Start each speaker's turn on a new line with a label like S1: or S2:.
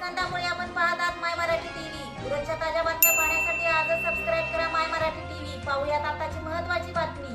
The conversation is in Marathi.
S1: स्कंदामुळे आपण पाहतात माय मराठी टीव्ही. रोजच्या ताज्या बातम्या पाहण्यासाठी आजच सबस्क्राईब करा माय मराठी टीव्ही. पाहूयात आताची महत्वाची बातमी.